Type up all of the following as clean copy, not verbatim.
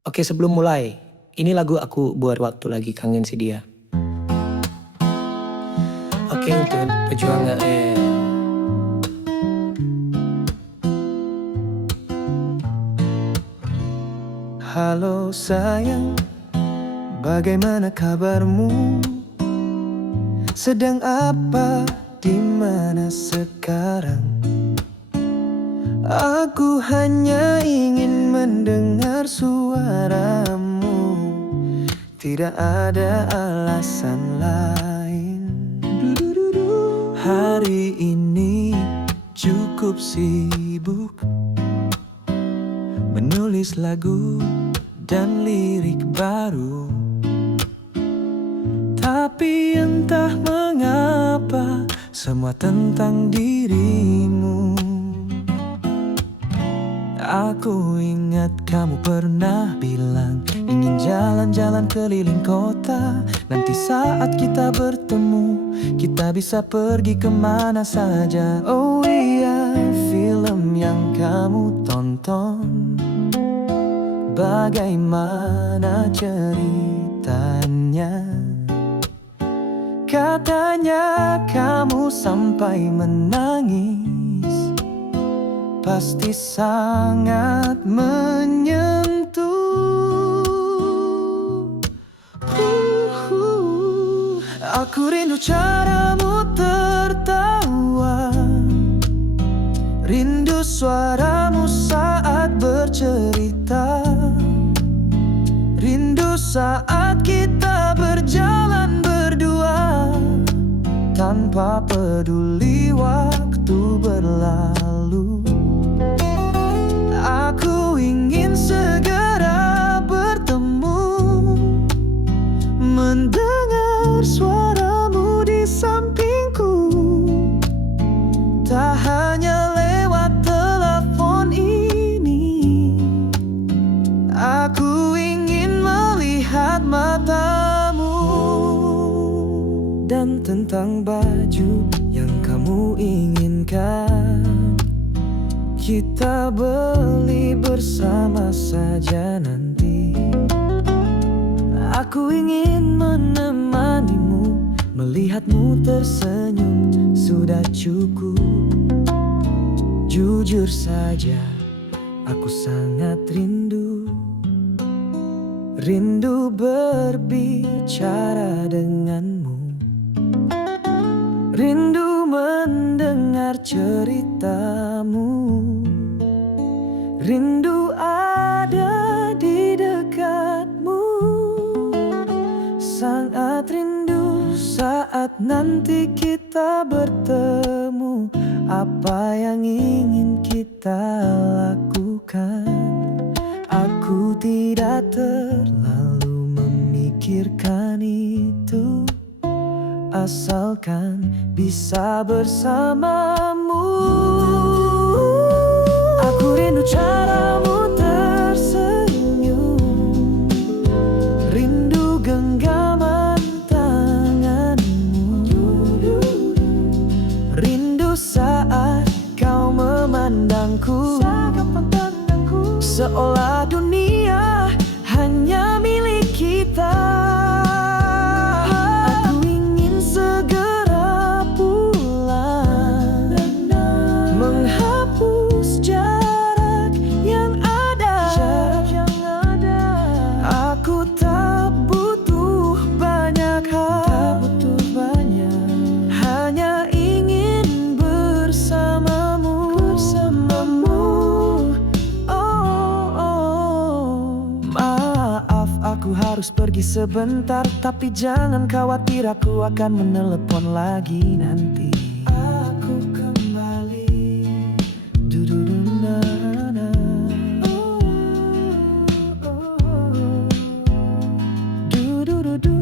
Oke, sebelum mulai, ini lagu aku buat waktu lagi kangen si dia. Oke, untuk perjuangan Halo sayang, bagaimana kabarmu? Sedang apa, di mana sekarang? Aku hanya ingin mendengar suaramu. Tidak ada alasan lain. Hari ini cukup sibuk menulis lagu dan lirik baru. Tapi entah mengapa semua tentang dirimu. Aku ingat kamu pernah bilang ingin jalan-jalan keliling kota. Nanti saat kita bertemu, kita bisa pergi kemana saja. Oh iya, film yang kamu tonton, bagaimana ceritanya? Katanya kamu sampai menangis, pasti sangat menyentuh. Aku rindu caramu tertawa, rindu suaramu saat bercerita, rindu saat kita berjalan berdua, tanpa peduli waktu berlalu. Aku ingin segera bertemu, mendengar suaramu di sampingku. Tak hanya lewat telepon ini, aku ingin melihat matamu. Dan tentang baju yang kamu inginkan, kita beli bersama saja nanti. Aku ingin menemanimu, melihatmu tersenyum sudah cukup. Jujur saja, aku sangat rindu, rindu berbicara denganmu, rindu mendengar ceritamu, rindu ada di dekatmu. Sangat rindu saat nanti kita bertemu. Apa yang ingin kita lakukan, aku tidak terlalu memikirkan itu, asalkan bisa bersamamu. Aku rindu caramu tersenyum, rindu genggaman tanganmu, rindu saat kau memandangku, seolah dunia hanya milik kita. Aku ingin segera pulang, menghapus jarak yang ada. Aku tak butuh banyak hal, hanya ingin bersamamu. Maaf, aku harus pergi sebentar, tapi jangan khawatir, aku akan menelepon lagi nanti. Aku kembali. Du-du-du-na-na. Du-du-du-du.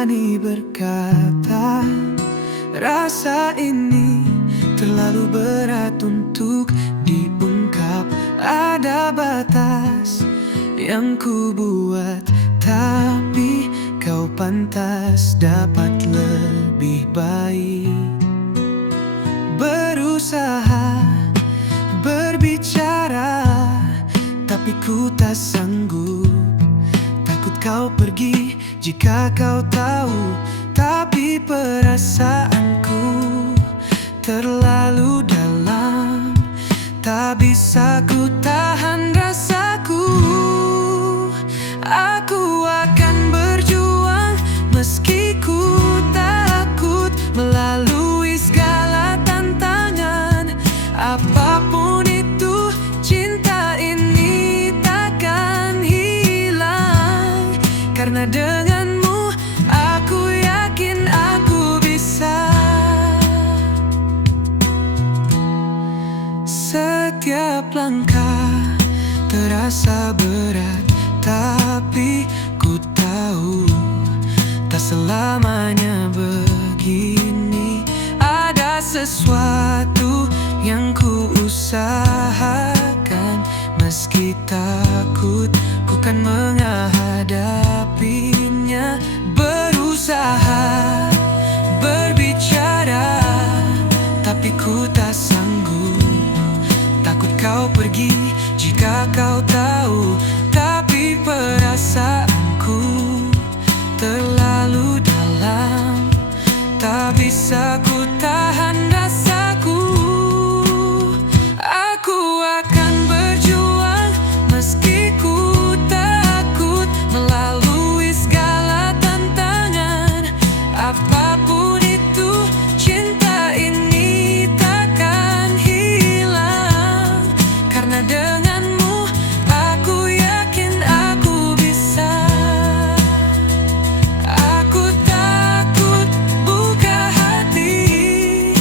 berani berkata, rasa ini terlalu berat untuk diungkap. Ada batas yang ku buat, tapi kau pantas dapat lebih baik. Berusaha berbicara, tapi ku tak sanggup. Takut kau pergi jika kau tahu, tapi perasaanku terlalu dalam. Tak bisa ku tahan rasaku. Aku akan berjuang meski ku takut, melalui segala tantangan. Apapun itu, cinta ini takkan hilang. Karena denganmu, aku yakin aku bisa. Setiap langkah terasa berat, tapi ku tahu tak selamanya begini. Ada sesuatu yang ku usahakan, meski takut ku kan menghadapinya. Berusaha berbicara, tapi ku tak sanggup. Takut kau pergi jika kau tahu, tapi perasaanku terlalu dalam. Tak bisa ku tahan rasaku. Aku akan berjuang meski ku takut, melalui segala tantangan. Apapun itu, cinta ini takkan hilang. Karena denganmu, aku yakin aku bisa. Aku takut buka hati,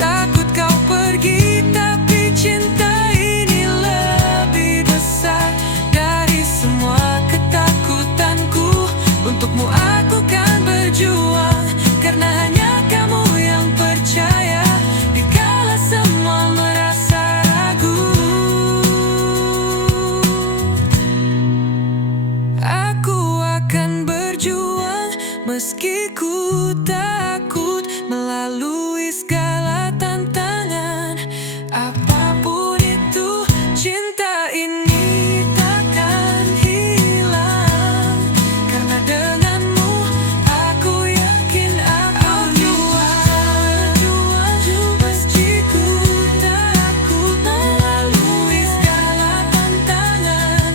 takut kau pergi, tapi cinta ini lebih besar dari semua ketakutanku. Untukmu aku kan berjuang, karena hanya kamu yang percaya dikala semua merasa ragu. Aku akan berjuang meski ku takut, melalui segala tantangan. Apapun itu, cinta ini takkan hilang. Karena denganmu, aku yakin aku bisa. Meski ku takut, melalui segala tantangan.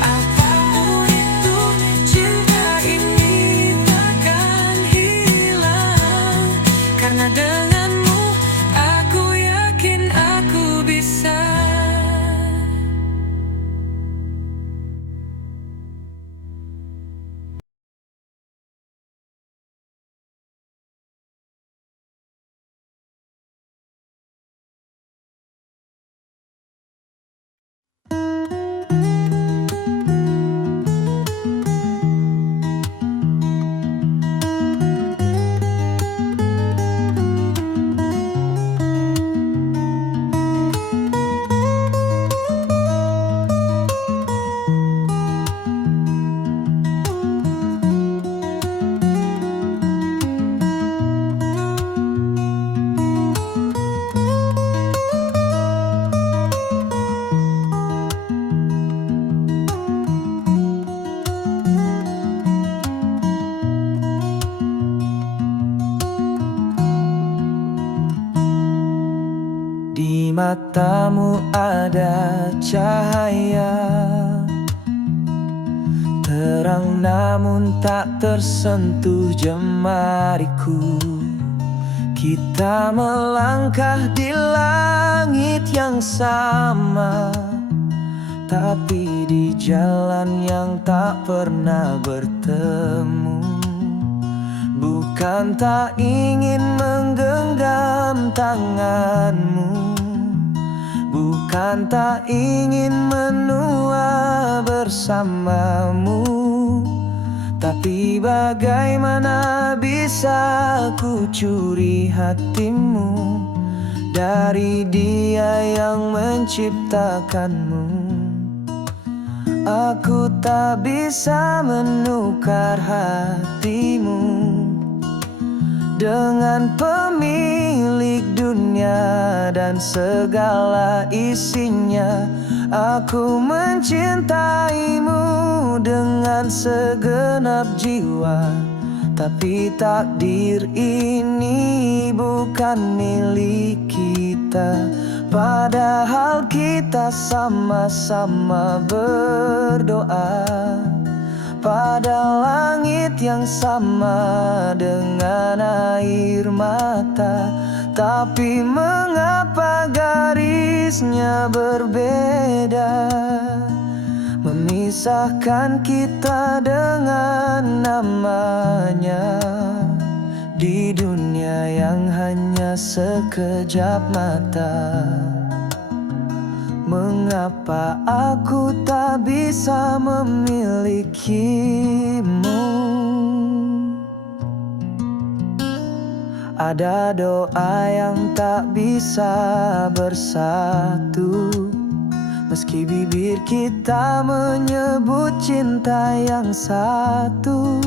Apapun itu, cinta ini takkan hilang. Karena denganmu, aku yakin aku bisa. Di matamu ada cahaya terang, namun tak tersentuh jemariku. Kita melangkah di langit yang sama, tapi di jalan yang tak pernah bertemu. Bukan tak ingin menggenggam tanganmu, bukan tak ingin menua bersamamu, Tapi bagaimana bisa ku curi hatimu dari dia yang menciptakanmu. Aku tak bisa menukar hatimu dengan pemilik dunia dan segala isinya. Aku mencintaimu dengan segenap jiwa, tapi takdir ini bukan milik kita. Padahal kita sama-sama berdoa pada langit yang sama dengan air mata. Tapi mengapa garisnya berbeda, memisahkan kita dengan namanya di dunia yang hanya sekejap mata. Mengapa aku tak bisa memilikimu? Ada doa yang tak bisa bersatu, meski bibir kita menyebut cinta yang satu.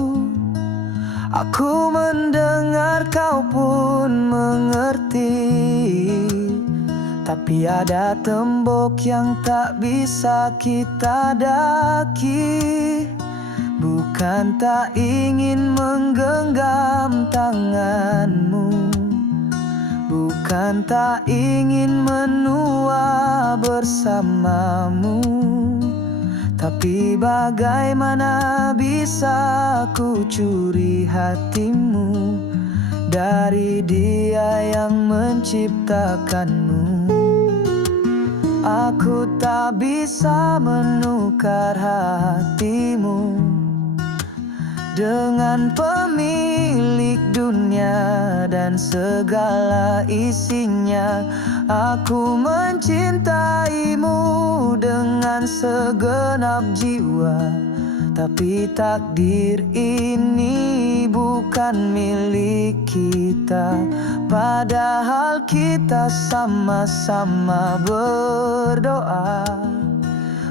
Aku mendengar kau pun mengerti, tapi ada tembok yang tak bisa kita daki. Bukan tak ingin menggenggam tanganmu, bukan tak ingin menua bersamamu, tapi bagaimana bisa ku curi hatimu dari dia yang menciptakanmu. Aku tak bisa menukar hatimu dengan pemilik dunia dan segala isinya. Aku mencintaimu dengan segenap jiwa, tapi takdir ini bukan milik kita. Padahal kita sama-sama berdoa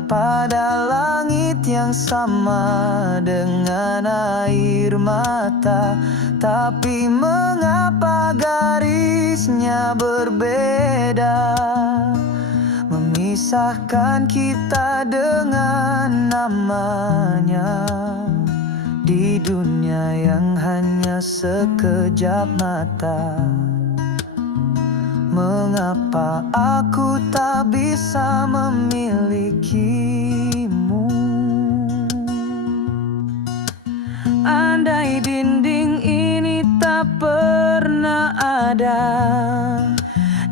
pada langit yang sama dengan air mata. Tapi mengapa garisnya berbeda, memisahkan kita dengan namanya di dunia yang hanya sekejap mata. Mengapa aku tak bisa memilikimu? Andai dinding ini tak pernah ada,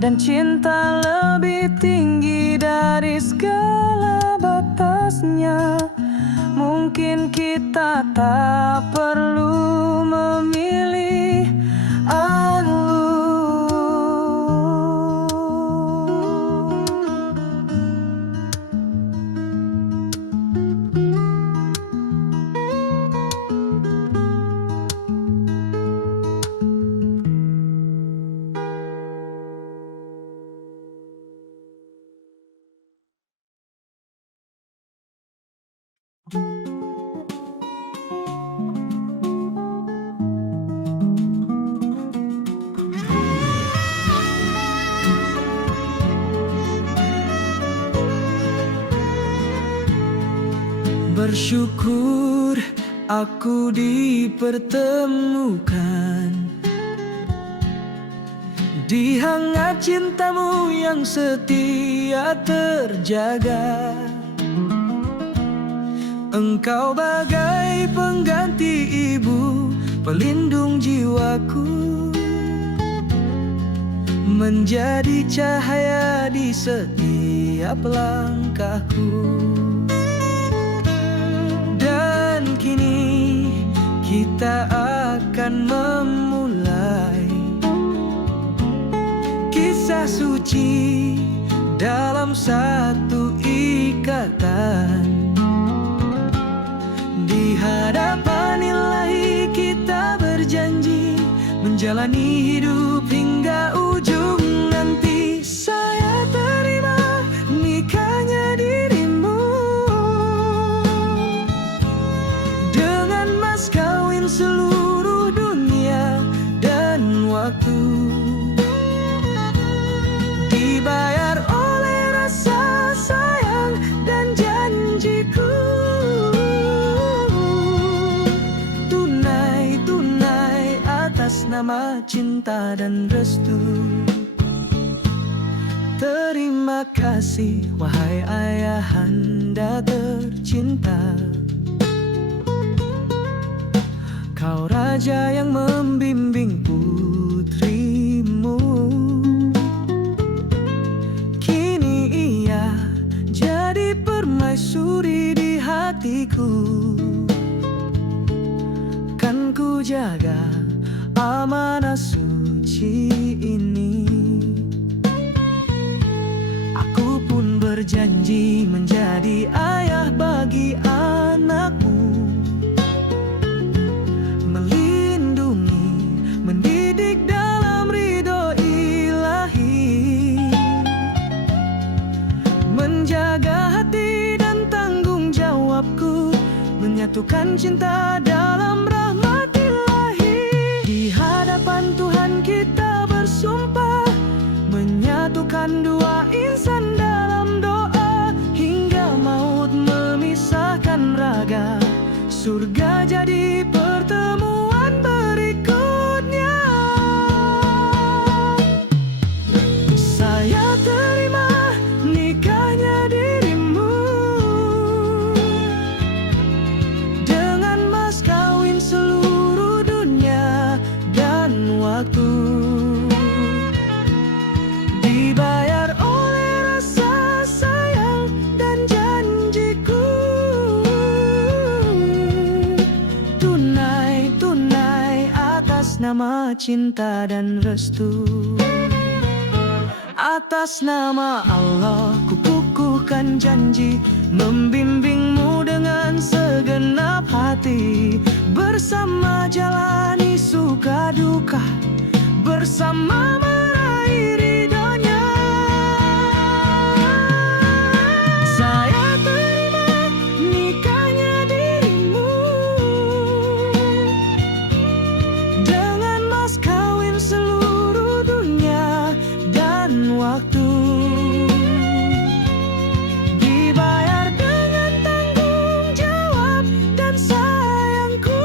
dan cinta lebih tinggi dari segala batasnya, mungkin kita tak perlu memilih aku. Bersyukur aku dipertemukan di hangat cintamu yang setia terjaga. Engkau bagai pengganti ibu, pelindung jiwaku, menjadi cahaya di setiap langkahku. Dan kini kita akan memulai kisah suci dalam satu ikatan di hadapan menjalani hidup hingga ujung nanti. Saya terima nikahnya dirimu dengan mas kawin seluruh dunia dan waktu, dibayar oleh rasa sayang dan janjiku. Tunai atas nama cinta dan restu. Terima kasih wahai ayahanda tercinta, kau raja yang membimbing putrimu. Kini ia jadi permaisuri di hatiku. Kan ku jaga amanah suci ini. Aku pun berjanji menjadi ayah bagi anakmu, melindungi, mendidik dalam ridho ilahi, menjaga hati dan tanggung jawabku, menyatukan cinta dalam rahmat ilahi. Di hadapan Tuhan kita bersumpah, menyatukan dua insan dalam doa, hingga maut memisahkan raga, surga jadi pertemuan berikutnya. Saya terima nikahnya dirimu dengan mas kawin seluruh dunia dan waktu, dibayar oleh rasa sayang dan janjiku. Tunai atas nama cinta dan restu. Atas nama Allah ku kukuhkan janji, membimbingmu dengan segenap hati, bersama jalani suka duka, bersama meraih ridhonya. Saya terima nikahnya dirimu dengan mas kawin seluruh dunia dan waktu, dibayar dengan tanggung jawab dan sayangku.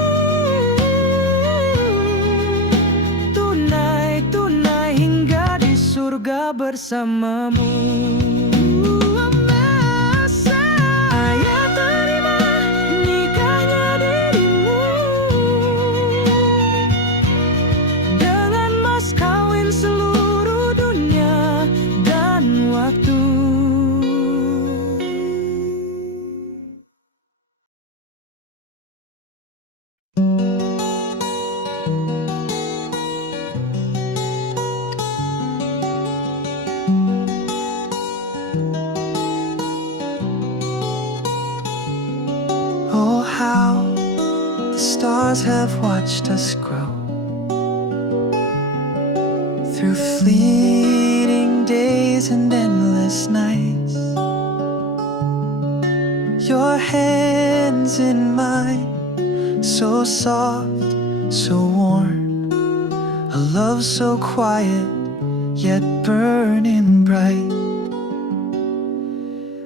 Tunai hingga di surga bersamamu. Ayah terima nikahnya dirimu dengan mas kawin seluruh dunia dan waktu. Oh, how the stars have watched us grow through fleeting days and endless nights. Your hands in mine, so soft, so warm, a love so quiet yet burning bright.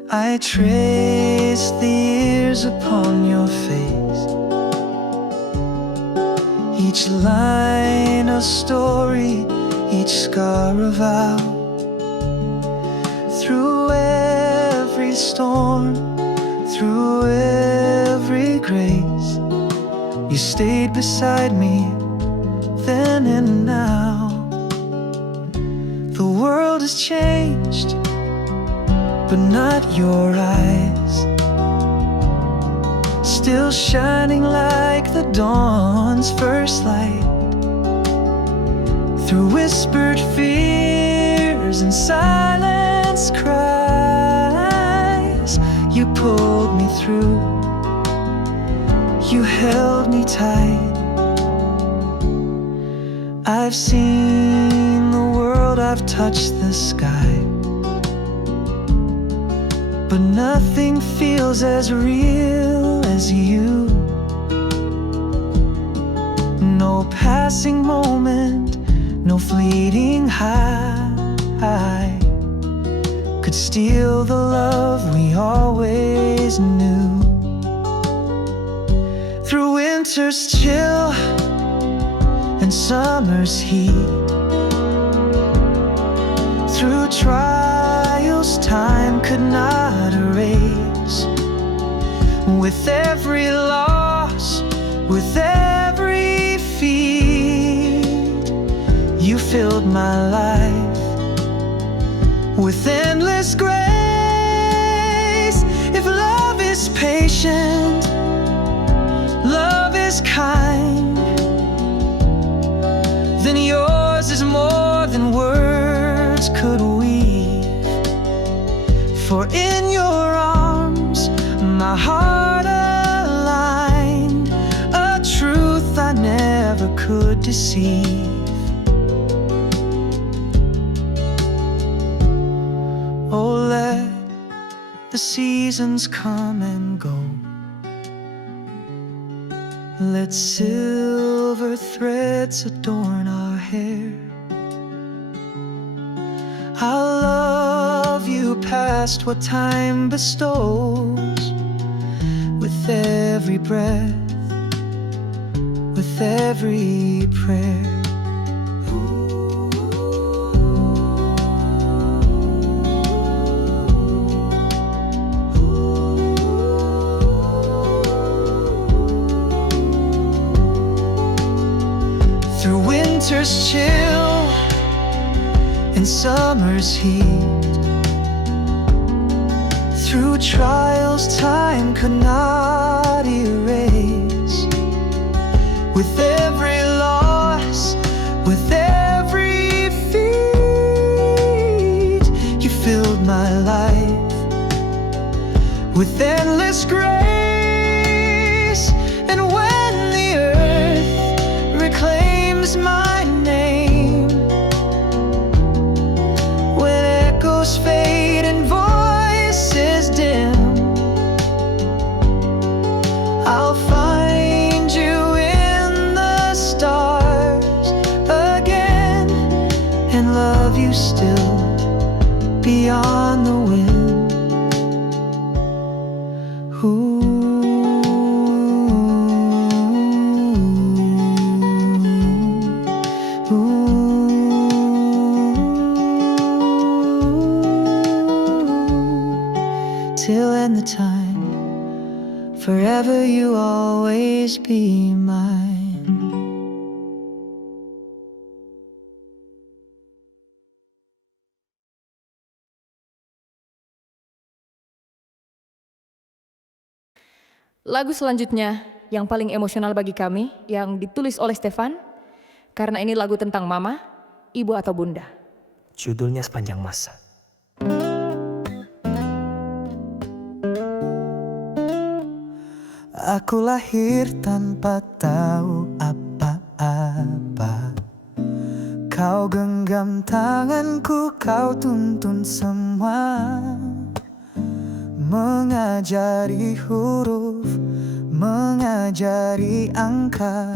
I trace the years upon your face, each line a story, each scar a vow. Through every storm, through every grace, you stayed beside me then and now. The world has changed, but not your eyes, still shining like the dawn's first light. Through whispered fears and silence cries, you pulled me through, you held me tight. I I've seen the world, I've touched the sky, but nothing feels as real as you. No passing moment, no fleeting high could steal the love we always knew. Through winter's chill and summer's heat, through trials time could not erase. With every loss, with every feat, you filled my life with endless grace. If love is patient, love is kind, then yours is more than words could weave. For in your arms my heart aligned, a truth I never could deceive. Oh, let the seasons come and go, let silver threads adorn our hair. I'll love you past what time bestows, with every breath, with every prayer. Through winter's chill and summer's heat, through trials time could not erase. With every loss, with every feat, you filled my life with endless grace. And when the earth reclaims my name, when echoes fade and voices dim, I'll find you in the stars again, and love you still beyond the wind. Till end the time, forever you always be mine. Lagu selanjutnya yang paling emosional bagi kami, yang ditulis oleh Stefan, karena ini lagu tentang mama, ibu atau bunda. Judulnya Sepanjang Masa. Aku lahir tanpa tahu apa-apa. Kau genggam tanganku, kau tuntun semua, mengajari huruf, mengajari angka,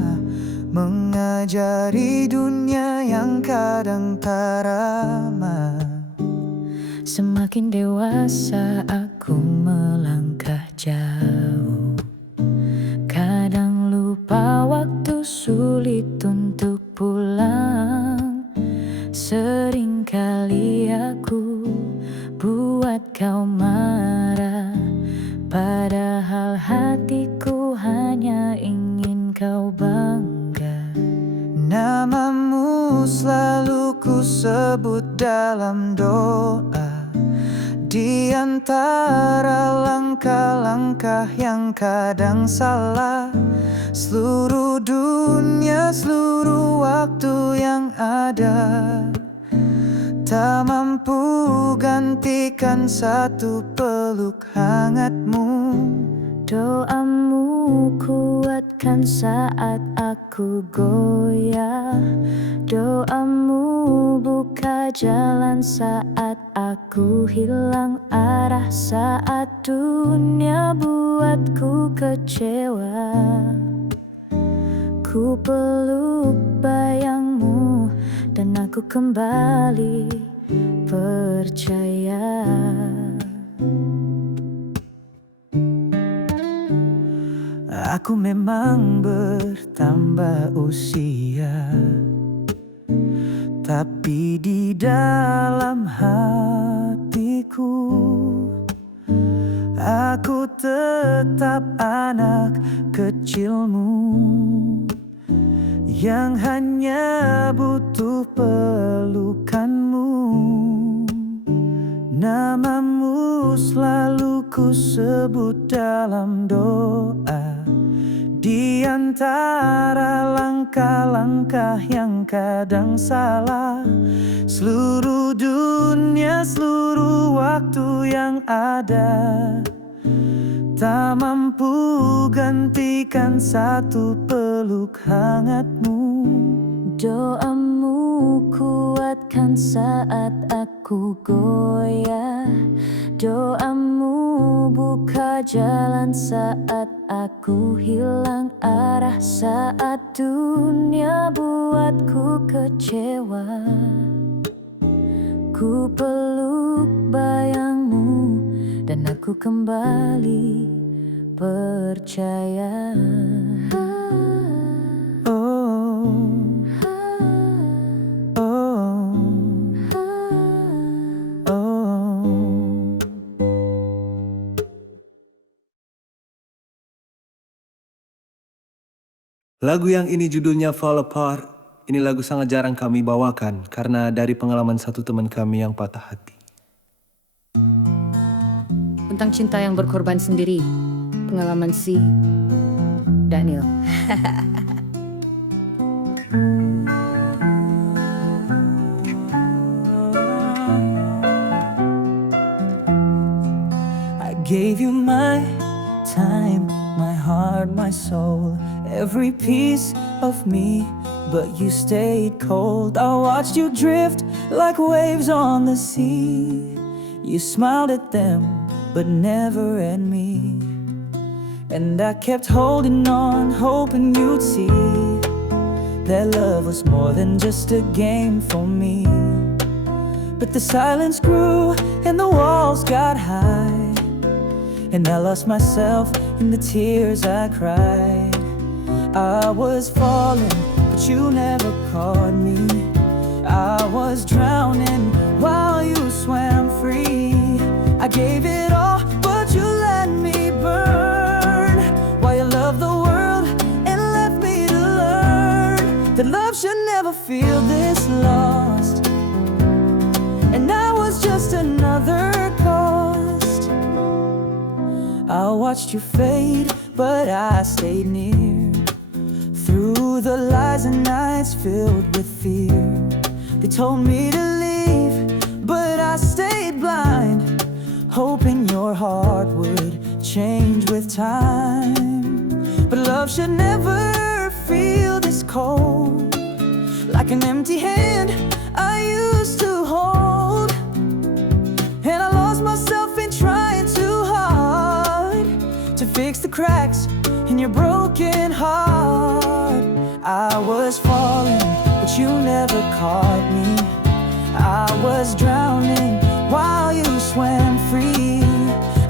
mengajari dunia yang kadang tak ramah. Semakin dewasa aku melangkah jauh, kadang lupa waktu, sulit untuk pulang. Seringkali aku buat kau marah, padahal hatiku hanya ingin kau bangga. Namamu selalu ku sebut dalam doa, di antara langkah-langkah yang kadang salah. Seluruh dunia, seluruh waktu yang ada tak mampu gantikan satu peluk hangatmu. Doamu kuatkan saat aku goyah. Doamu buka jalan saat aku hilang arah. Saat dunia buatku kecewa, ku peluk bayangmu dan aku kembali percaya. Aku memang bertambah usia, tapi di dalam hatiku aku tetap anak kecilmu yang hanya butuh pelukanmu. Namamu selalu ku sebut dalam doa, di antara langkah-langkah yang kadang salah. Seluruh dunia, seluruh waktu yang ada tak mampu gantikan satu peluk hangatmu. Doamu kuatkan saat aku goyah. Doamu buka jalan saat aku hilang arah. Saat dunia buatku kecewa, ku peluk bayangmu dan aku kembali percaya. Lagu yang ini judulnya Fall Apart. Ini lagu sangat jarang kami bawakan karena dari pengalaman satu teman kami yang patah hati. Tentang cinta yang berkorban sendiri. Pengalaman si Daniel. I gave you my time, my heart, my soul, every piece of me, but you stayed cold. I watched you drift like waves on the sea. You smiled at them, but never at me. And I kept holding on, hoping you'd see that love was more than just a game for me. But the silence grew and the walls got high, and I lost myself in the tears I cried. I was falling, but you never caught me. I was drowning while you swam free. I gave it all, but you let me burn, while you loved the world and left me to learn that love should never feel this lost. And I was just another cost. I watched you fade, but I stayed near, through the lies and nights filled with fear. They told me to leave, but I stayed blind, hoping your heart would change with time. But love should never feel this cold, like an empty hand I used to hold. And I lost myself in trying too hard to fix the cracks in your broken heart. I was falling, but you never caught me. I was drowning while you swam free.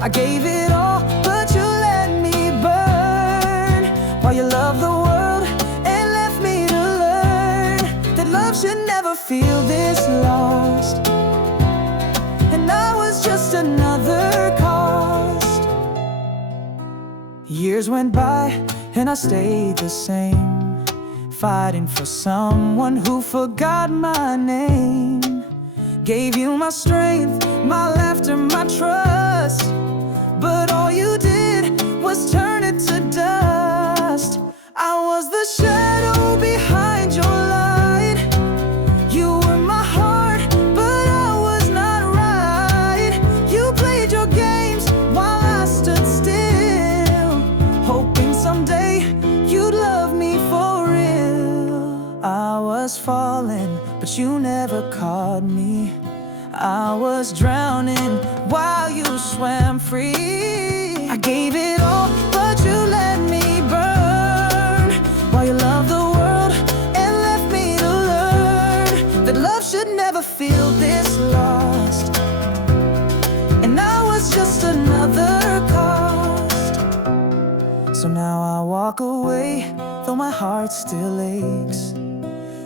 I gave it all, but you let me burn, while you loved the world and left me to learn that love should never feel this lost. And I was just another cost. Years went by and I stayed the same, fighting for someone who forgot my name. Gave you my strength, my laughter, my trust, but all you did was turn it to dust. I was the shadow behind your light. You were my heart, but I was not right. You played your games while I stood still, was falling, but you never caught me. I was drowning while you swam free. I gave it all, but you let me burn. While you loved the world and left me to learn that love should never feel this lost. And I was just another cost. So now I walk away, though my heart still aches.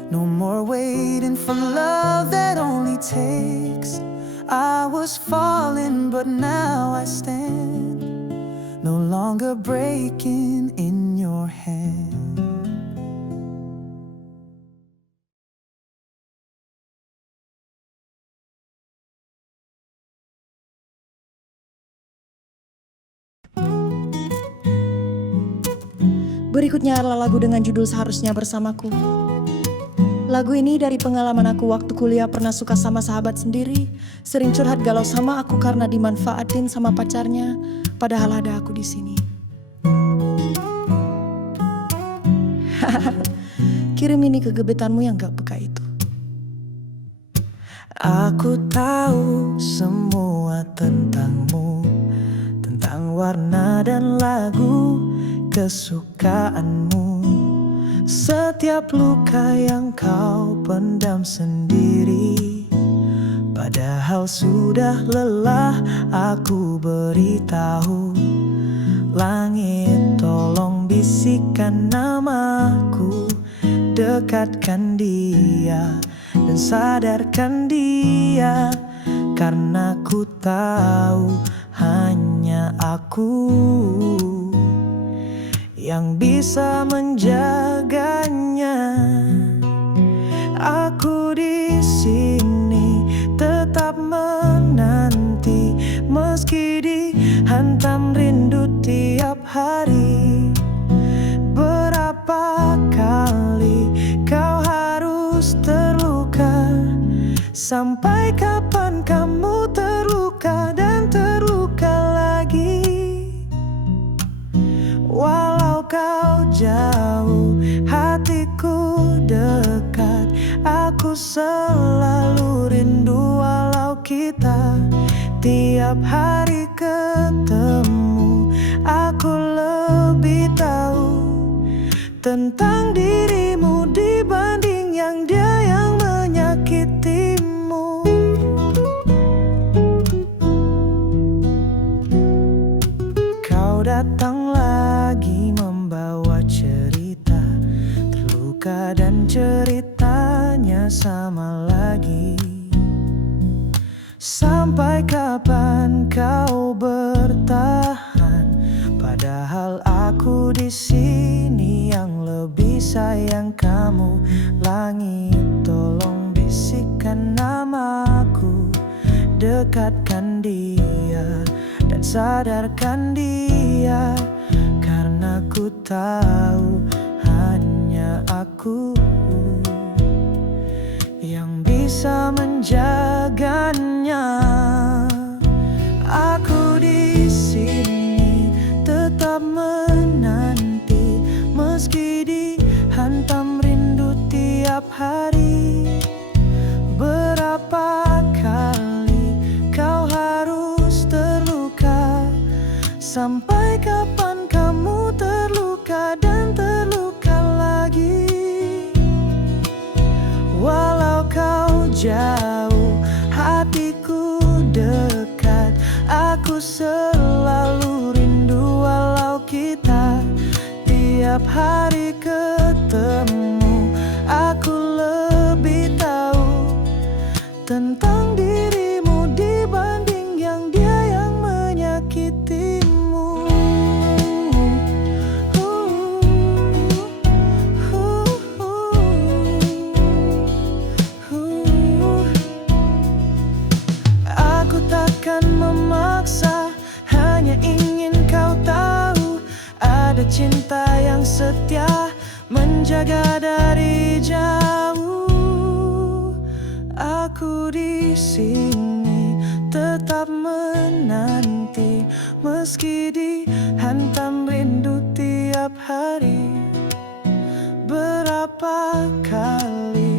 No more waiting for love that only takes. I was falling, but now I stand, no longer breaking in your hand. Berikutnya adalah lagu dengan judul Seharusnya Bersamaku. Lagu ini dari pengalaman aku waktu kuliah pernah suka sama sahabat sendiri. Sering curhat galau sama aku karena dimanfaatin sama pacarnya, padahal ada aku di sini. Kirim ini ke gebetanmu yang gak peka itu. Aku tahu semua tentangmu, tentang warna dan lagu kesukaanmu. Setiap luka yang kau pendam sendiri, padahal sudah lelah aku beritahu. Langit tolong bisikan namaku, dekatkan dia dan sadarkan dia. Karena ku tahu hanya aku yang bisa menjaganya. Aku di sini tetap menanti, meski dihantam rindu tiap hari. Berapa kali kau harus terluka? Sampai kapan kamu terluka dan terluka lagi? Walau kau jauh, hatiku dekat. Aku selalu rindu walau kita tiap hari ketemu. Aku lebih tahu tentang dirimu dibanding yang dia yang menyakitimu. Kau datang lagi membawa cerita terluka dan ceritanya sama lagi. Sampai kapan kau bertahan? Padahal aku di sini yang lebih sayang kamu. Langit tolong bisikan namaku, dekatkan dia dan sadarkan dia. Karena ku tahu hanya aku yang bisa menjaganya. Aku di sini tetap menanti, meski dihantam rindu tiap hari. Berapa kali kau harus terluka? Sampai kapan kamu terluka dan terluka lagi? Walau kau jauh, hatiku dekat. Aku selalu rindu walau kita tiap hari ketemu. Aku lebih tahu tentang dirimu dibanding yang dia yang menyakitimu. Aku takkan memaksa, hanya ingin kau tahu ada cinta yang setia menjaga dari jauh. Aku di sini tetap menanti, meski dihantam rindu tiap hari. Berapa kali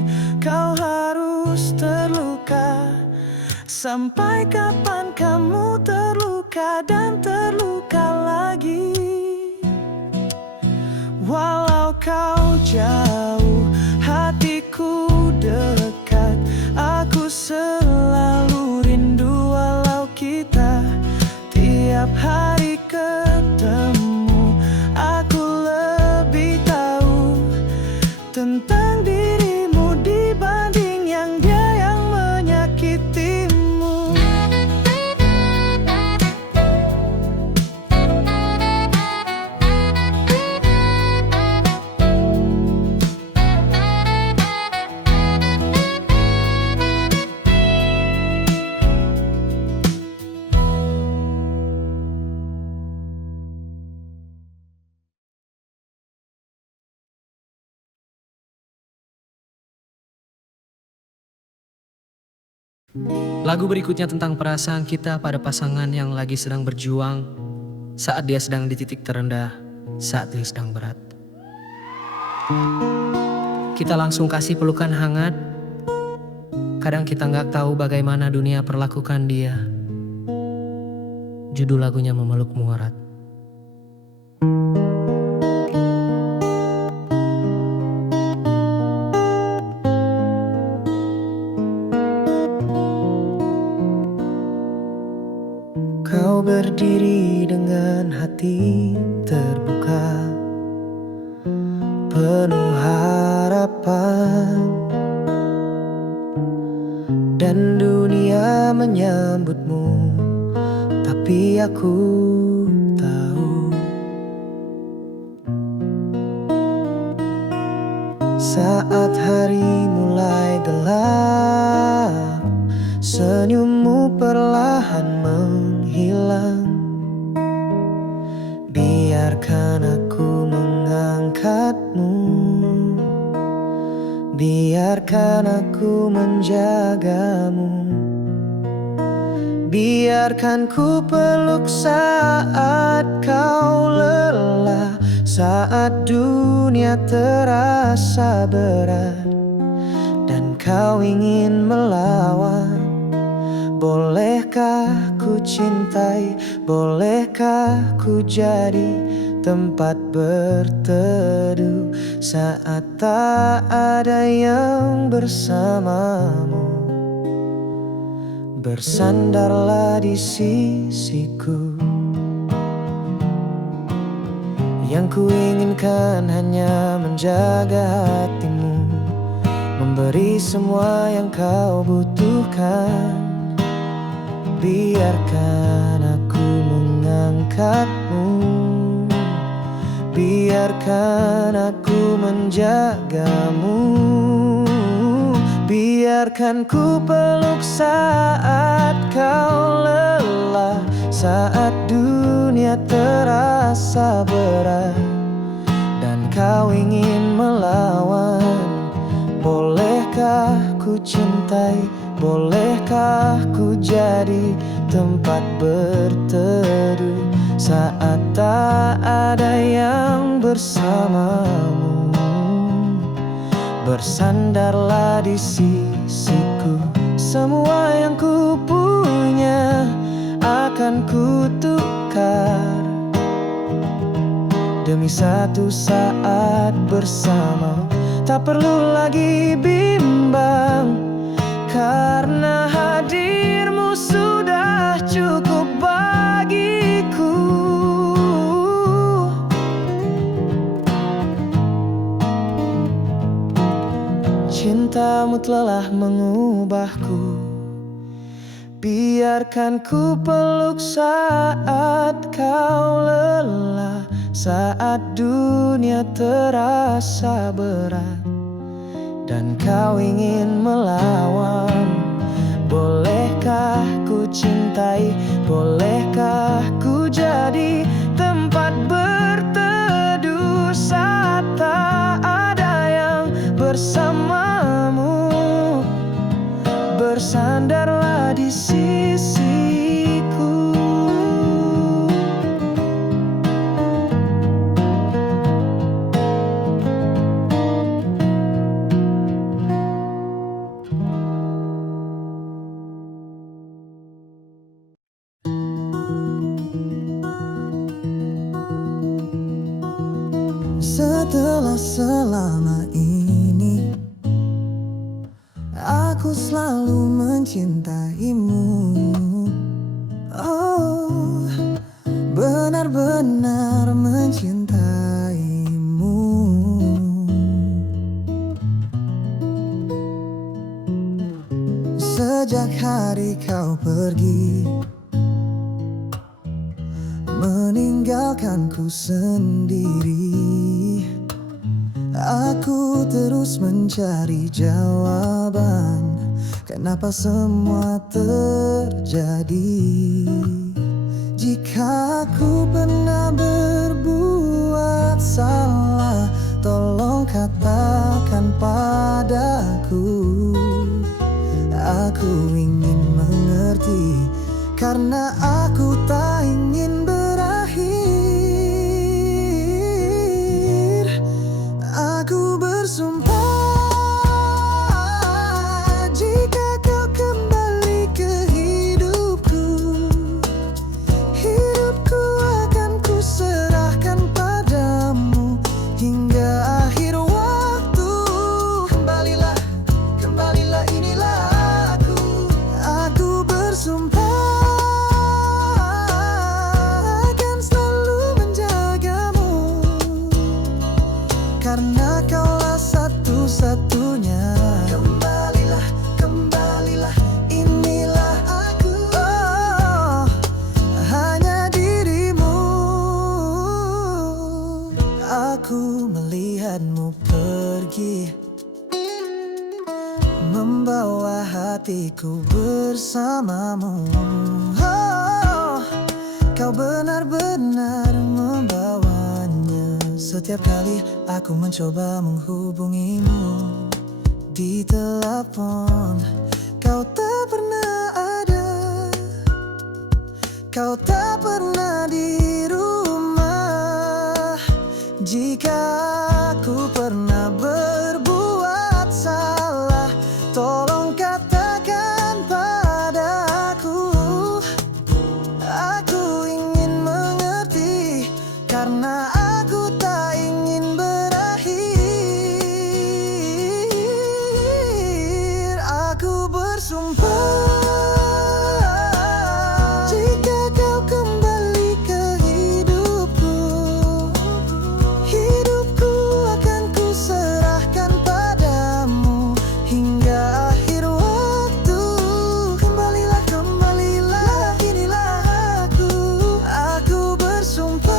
Sampai kapan kamu terluka dan terluka lagi? Walau kau jauh, hatiku dekat. Aku selalu rindu walau kita tiap hari ketemu. Aku lebih tahu tentang dirimu dibanding yang dia yang menyakitimu. Lagu berikutnya tentang perasaan kita pada pasangan yang lagi sedang berjuang, saat dia sedang di titik terendah, saat dia sedang berat. Kita langsung kasih pelukan hangat. Kadang kita nggak tahu bagaimana dunia perlakukan dia. Judul lagunya Memelukmu Erat. Kau berdiri dengan hati terbuka, penuh harapan, dan dunia menyambutmu. Tapi aku tahu, saat hari mulai gelap, senyummu perlahan menghilang. Biarkan aku mengangkatmu, biarkan aku menjagamu, biarkan ku peluk saat kau lelah, saat dunia terasa berat dan kau ingin melawan. Bolehkah ku cintai, bolehkah ku jadi tempat berteduh saat tak ada yang bersamamu? Bersandarlah di sisiku. Yang ku inginkan hanya menjaga hatimu, memberi semua yang kau butuhkan. Biarkan aku mengangkatmu, biarkan aku menjagamu, biarkan ku peluk saat kau lelah, saat dunia terasa berat dan kau ingin melawan. Bolehkah ku cintai, bolehkah ku jadi tempat berteduh saat tak ada yang bersamamu? Bersandarlah di sisiku. Semua yang ku punya akan ku tukar demi satu saat bersama. Tak perlu lagi bimbang, karena hadirmu sudah cukup bagiku. Cintamu telah mengubahku. Biarkan ku peluk saat kau lelah, saat dunia terasa berat dan kau ingin melawan. Bolehkah ku cintai, bolehkah ku jadi tempat berteduh saat tak ada yang bersamamu? Bersandarlah di sisiku. selama ini aku selalu mencintaimu. Oh, benar-benar mencintaimu. Sejak hari kau pergi, meninggalkanku sendiri, aku terus mencari jawaban kenapa semua terjadi. Jika aku pernah berbuat salah, tolong katakan padaku. Aku ingin mengerti, karena aku tak ingin berakhir. Aku bersumpah, jika kau kembali ke hidupku, hidupku akan kuserahkan padamu hingga akhir waktu. Kembalilah, kembalilah, inilah aku. Aku bersumpah akan selalu menjagamu, karena kaulah satu-satunya. Kembalilah, kembalilah, inilah aku. Oh, hanya dirimu. Aku melihatmu pergi, membawa hatiku bersamamu. Oh, kau benar-benar membawanya. Setiap kali aku mencoba menghubungimu di telepon, kau tak pernah ada, kau tak pernah di rumah. Jika aku pernah berbuat salah, tolong katakan padaku. Aku ingin mengerti, karena aku tak ingin berakhir. Aku bersumpah, jika kau kembali ke hidupku, hidupku akan kuserahkan padamu hingga akhir waktu. Kembalilah, kembalilah, inilah aku. Aku bersumpah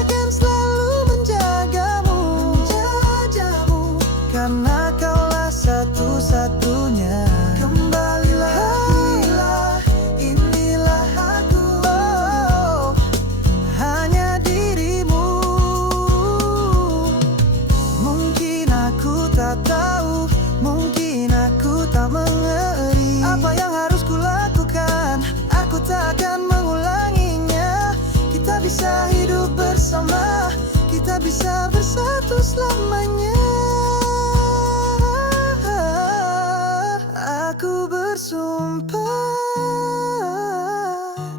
akan selalu menjagamu, karena kaulah satu-satunya. Kembalilah, inilah aku. Oh, hanya dirimu. Mungkin aku tak tahu, mungkin aku tak mengerti apa yang harus kulakukan. Aku tak akan mengulanginya. Kita bisa hidup bersama, kita bisa bersatu selamanya. Aku bersumpah,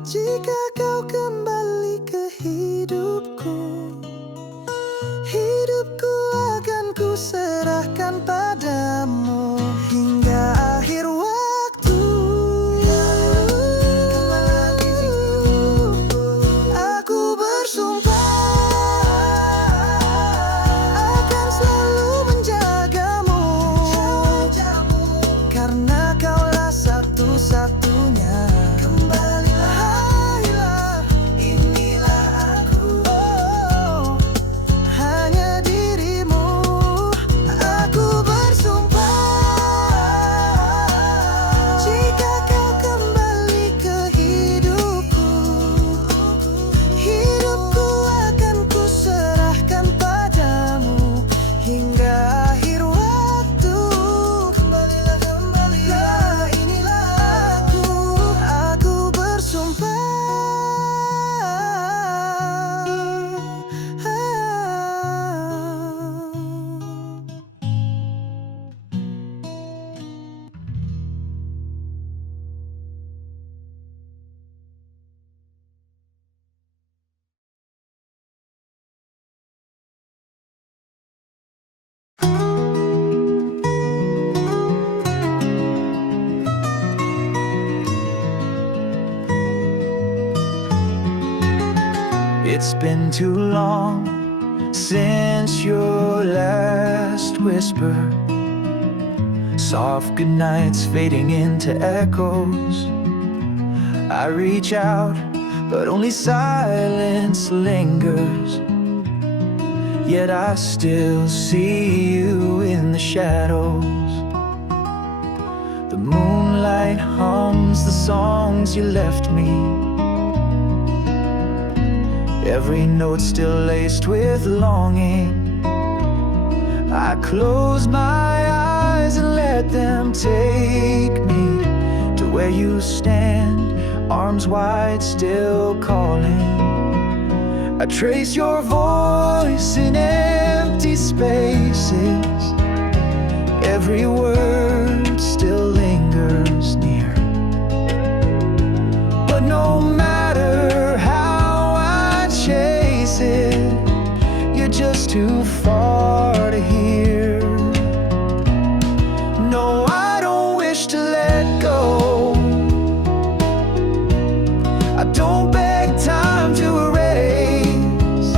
jika kau kembali ke hidupku, hidupku akan kuserahkan padamu hingga akhir waktu. Aku bersumpah akan selalu menjagamu, karena kaulah satu-satunya. It's been too long since your last whisper. Soft goodnights fading into echoes. I reach out, but only silence lingers. Yet I still see you in the shadows. The moonlight hums the songs you left me. Every note still laced with longing. I close my eyes and let them take me to where you stand, arms wide, still calling. I trace your voice in empty spaces. Every word still lingers near. But no matter how I chase it, you're just too far to hear. No, I don't wish to let go. I don't beg time to erase.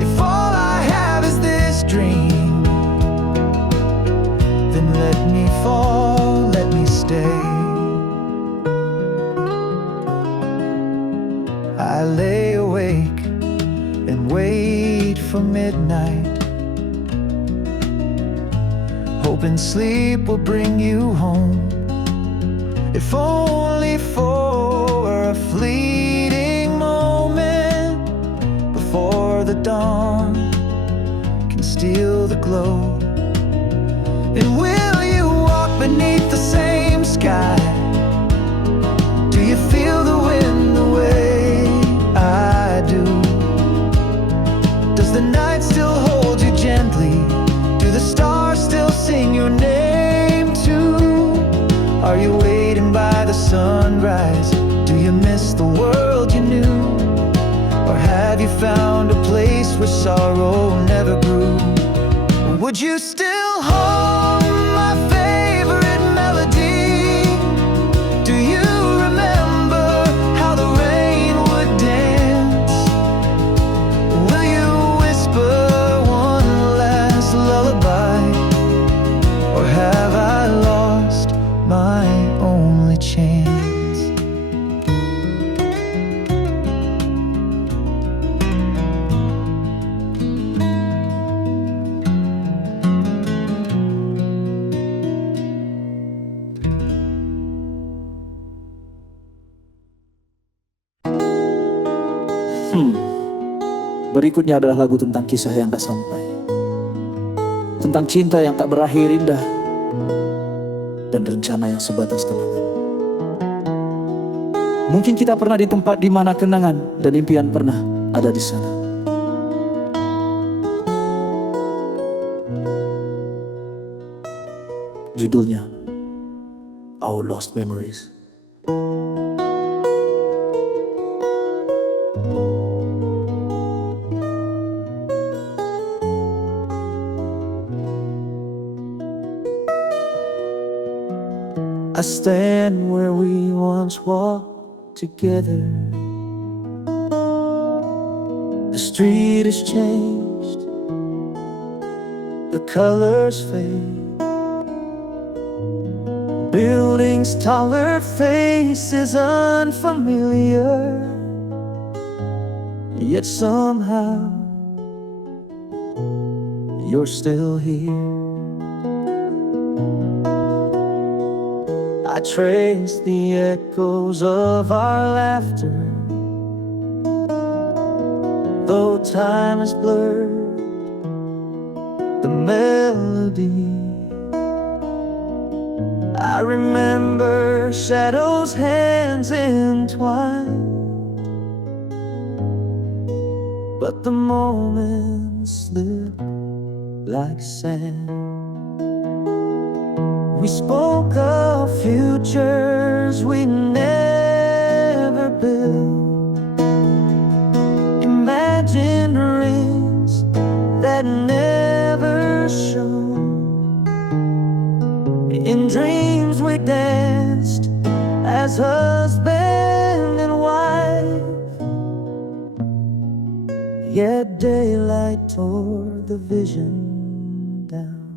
If all I have is this dream, then let me fall, let me stay. I lay awake and wait for midnight, hoping sleep will bring you home. If only for a fleeting moment, before the dawn can steal the glow. And will you walk beneath the same sky? Do you feel the wind the way I do? Does the night still hold you gently? Do the stars still sing your name too? Are you waiting by the sunrise? Do you miss the world you knew? Or have you found a place where sorrow never grew? Would you still hum my favorite melody? Do you remember how the rain would dance? Will you whisper one last lullaby? Or have I lost my only chance? Berikutnya adalah lagu tentang kisah yang tak sampai, tentang cinta yang tak berakhir indah, dan rencana yang sebatas kenangan. Mungkin kita pernah di tempat di mana kenangan dan impian pernah ada di sana. Judulnya Our Lost Memories. I stand where we once walked together. The street has changed, the colors fade. Buildings taller, faces unfamiliar. Yet somehow you're still here. I trace the echoes of our laughter, though time has blurred the melody. I remember shadows, hands entwined, but the moments slip like sand. We spoke of futures we never built, imagined rings that never shone. In dreams we danced as husband and wife, Yet daylight tore the vision down.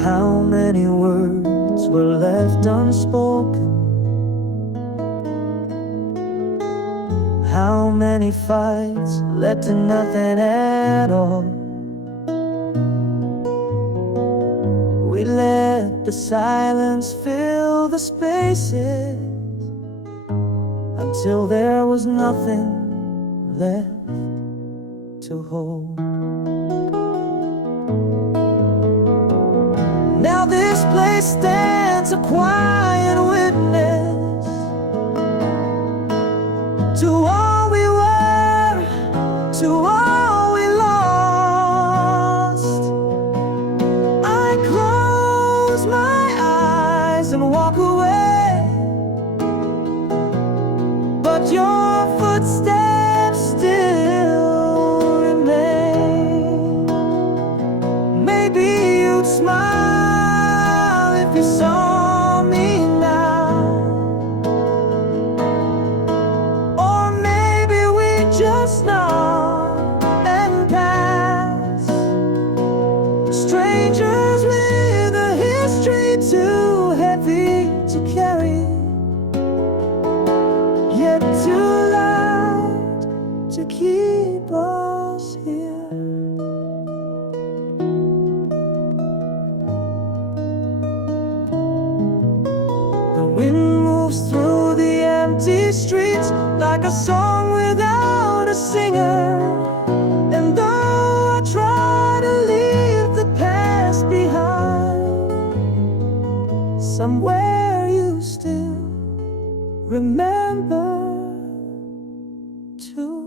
How many words were left unspoken? How many fights led to nothing at all? We let the silence fill the spaces until there was nothing left to hold. Now this place stands a quiet witness to all we were, to all we lost. I close my eyes and walk away, but your footsteps still remain. Maybe you'd smile if you saw me now, or maybe we just nod and pass, strangers with a history too heavy to carry, yet too loud to keep us here. The wind moves through the empty streets like a song without a singer. And though I try to leave the past behind, somewhere you still remember too.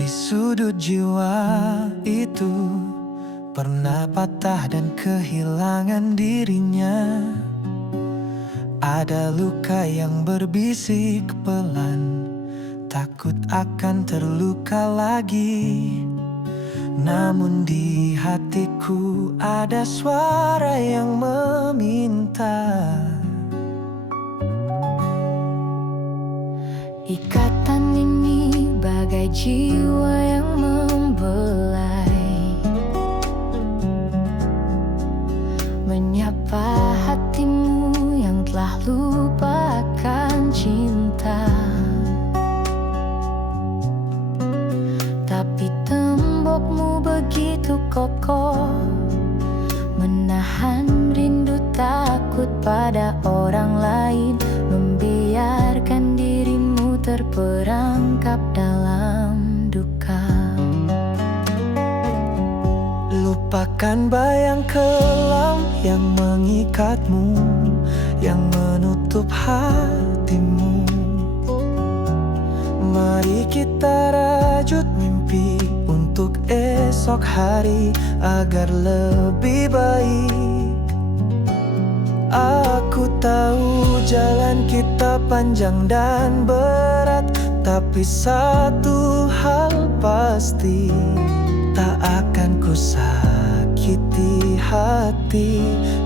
Di sudut jiwa itu pernah patah dan kehilangan dirinya. Ada luka yang berbisik pelan, takut akan terluka lagi. Namun di hatiku ada suara yang meminta. Ikatan ini bagai jiwa yang membelai, menyapa hatimu yang telah lupakan cinta. Tapi tembokmu begitu kokoh, menahan rindu takut pada orang lain, membiarkan dirimu terperangkap dalam duka. Lupakan bayang kelam yang mengikatmu, yang menutup hatimu. Mari kita rajut mimpi untuk esok hari agar lebih baik. Aku tahu jalan kita panjang dan berat, tapi satu hal pasti, tak akan ku sakiti hati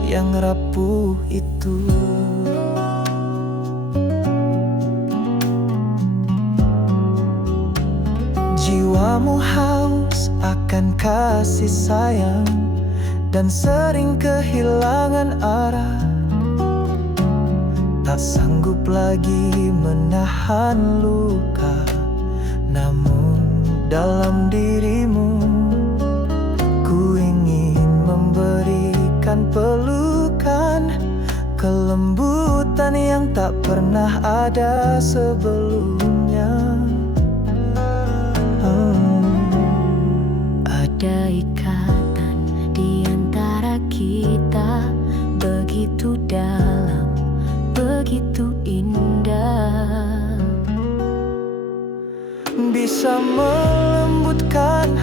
yang rapuh itu. Jiwamu haus akan kasih sayang dan sering kehilangan arah. Tak sanggup lagi menahan luka, namun dalam dirimu ku ingin memberikan pelukan, kelembutan yang tak pernah ada sebelumnya. Ada ikatan di antara kita, begitu dalam, begitu indah. Bisa melembutkan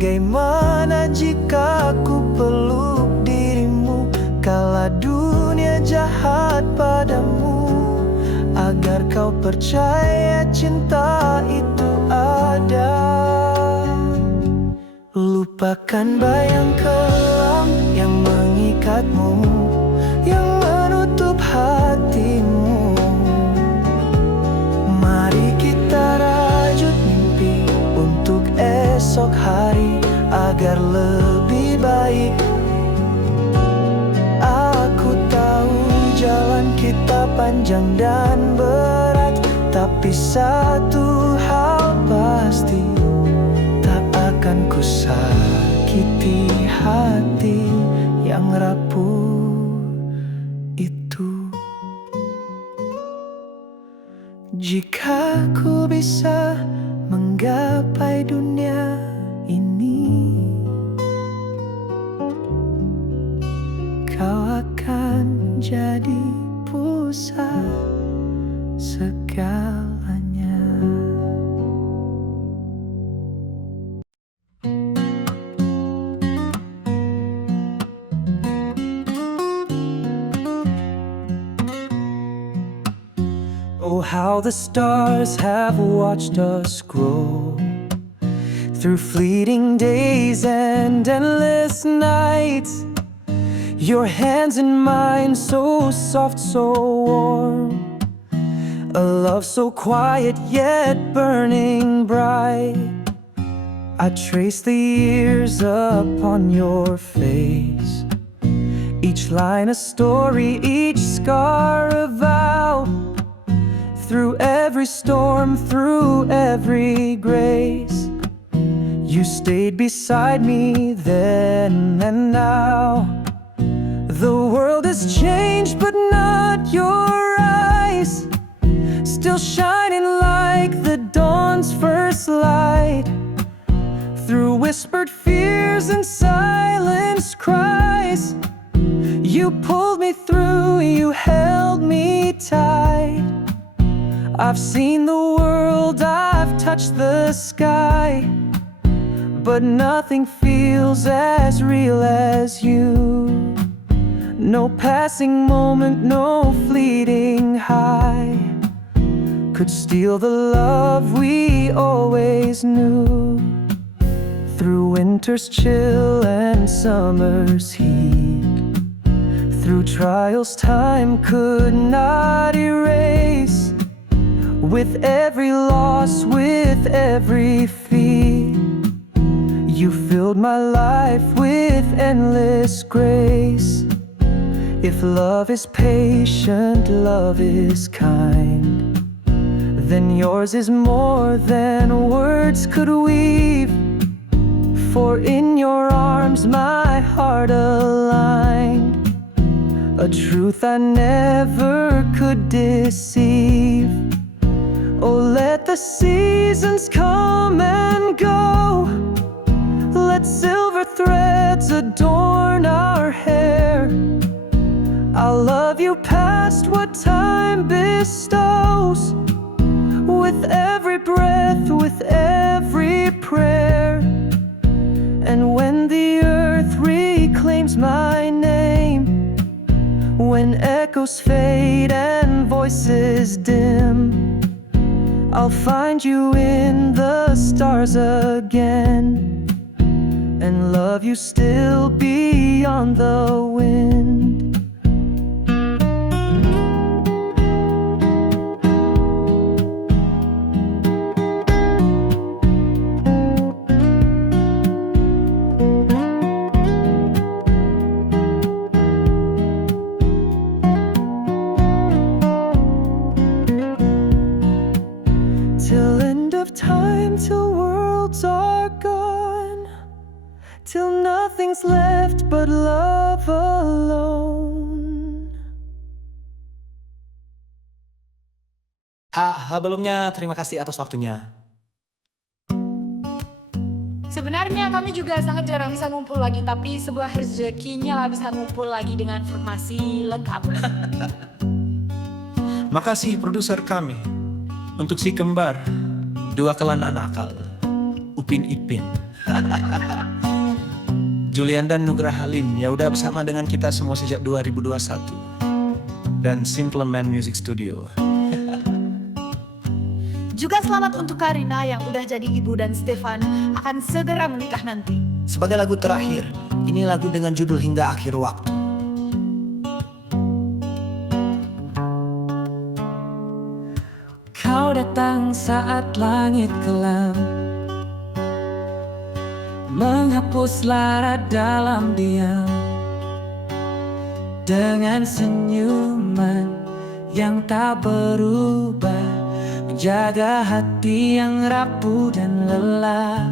Bagaimana jika ku peluk dirimu kala dunia jahat padamu, agar kau percaya cinta itu ada. Lupakan bayang kelam yang mengikatmu, yang menutup hatimu. Mari kita rajut mimpi untuk esok hari agar lebih baik. Aku tahu jalan kita panjang dan berat, tapi satu hal pasti, tak akan ku sakiti hati yang rapuh itu. Jika ku bisa menggapai dunia ini, kau akan jadi pusat segalanya. Oh, how the stars have watched us grow through fleeting days and endless nights. Your hands in mine, so soft, so warm. A love so quiet yet burning bright. I trace the years upon your face, each line a story, each scar a vow. Through every storm, through every grace, you stayed beside me then and now. The world has changed, but not your eyes, still shining like the dawn's first light. Through whispered fears and silenced cries, you pulled me through, you held me tight. I've seen the world, I've touched the sky, but nothing feels as real as you. No passing moment, no fleeting high could steal the love we always knew. Through winter's chill and summer's heat, through trials time could not erase. With every loss, with every feat, you filled my life with endless grace. If love is patient, love is kind, then yours is more than words could weave. For in your arms my heart aligned, a truth I never could deceive. Oh, let the seasons come and go, let silver threads adorn our hair. I'll love you past what time bestows, with every breath, with every prayer. And when the earth reclaims my name, when echoes fade and voices dim, I'll find you in the stars again, and love you still beyond the wind. Till end of time, till worlds are gone, till nothing's left but love alone. Sebelumnya terima kasih atas waktunya. Sebenarnya kami juga sangat jarang bisa ngumpul lagi, tapi sebuah rezekinya lah bisa ngumpul lagi dengan formasi lengkap. Makasih produser kami. Untuk si kembar, dua kelana nakal. Upin Ipin. Julian dan Nugrah Halim ya udah bersama dengan kita semua sejak 2021. Dan Simple Man Music Studio. Juga selamat untuk Karina yang udah jadi ibu dan Stefan akan segera menikah nanti. Sebagai lagu terakhir, ini lagu dengan judul Hingga Akhir Waktu. Kau datang saat langit kelam, menghapus lara dalam diam, dengan senyuman yang tak berubah, menjaga hati yang rapuh dan lelah.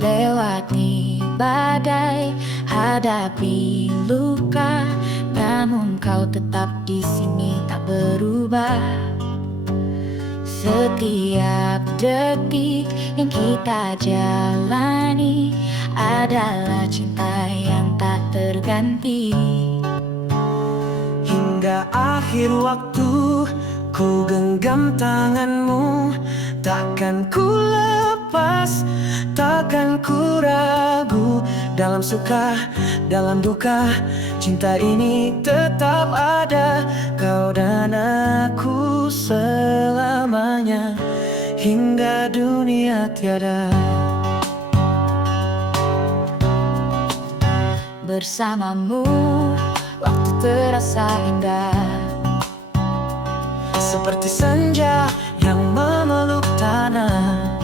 Lewati badai, hadapi luka, namun kau tetap di sini tak berubah. Setiap detik yang kita jalani adalah cinta yang tak terganti. Hingga akhir waktu ku genggam tanganmu, takkan ku lepas, takkan ku ragu. Dalam suka, dalam duka, cinta ini tetap ada. Kau dan aku selamanya, hingga dunia tiada. Bersamamu waktu terasa indah, Seperti senja yang memeluk tanah,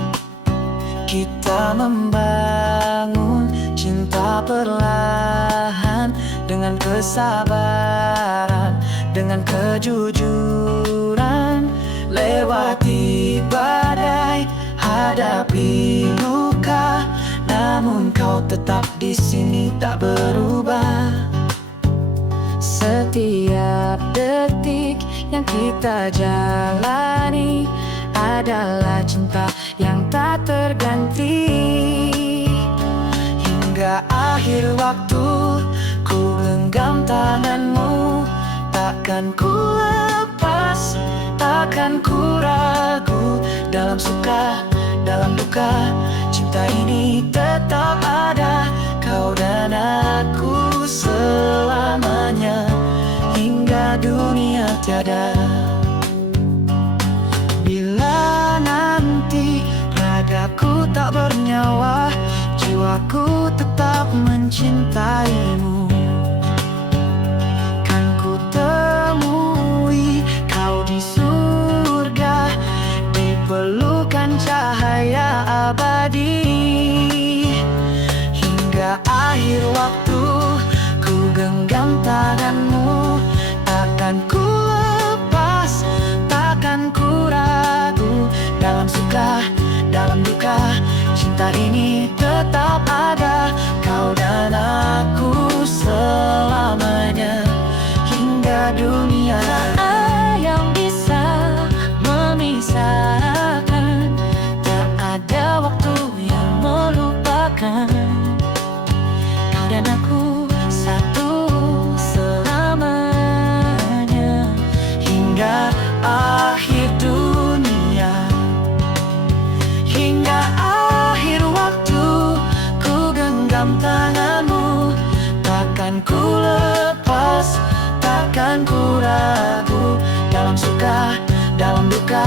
kita membangun cinta perlahan, dengan kesabaran, dengan kejujuran. Lewati badai, hadapi luka, namun kau tetap di sini tak berubah. setiap detik yang kita jalani adalah cinta yang tak terganti. Hingga akhir waktu ku genggam tanganmu, takkan ku lepas, takkan ku ragu. Dalam suka, dalam duka, cinta ini tetap ada. Kau dan aku selamanya, hingga dunia tiada. Bila nanti ragaku tak bernyawa, jiwaku tetap mencintaimu. Kan ku temui kau di surga, di pelukan cahaya abadi. Hingga akhir waktu ku genggam tanganmu, takkan ku lepas, takkan ku ragu. Dalam suka, dalam duka, cinta ini tetap ada. Kau dan aku selamanya, hingga dunia. Tak yang bisa memisahkan, tak ada waktu yang melupakan. Kau dan aku satu selamanya, Hingga akhir dunia, hingga akhir waktu ku genggam tanganmu, takkan ku lepas, takkan ku ragu. Dalam suka, dalam duka,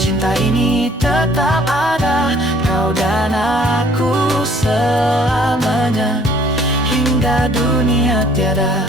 cinta ini tetap ada. Kau dan aku selamanya, hingga dunia tiada.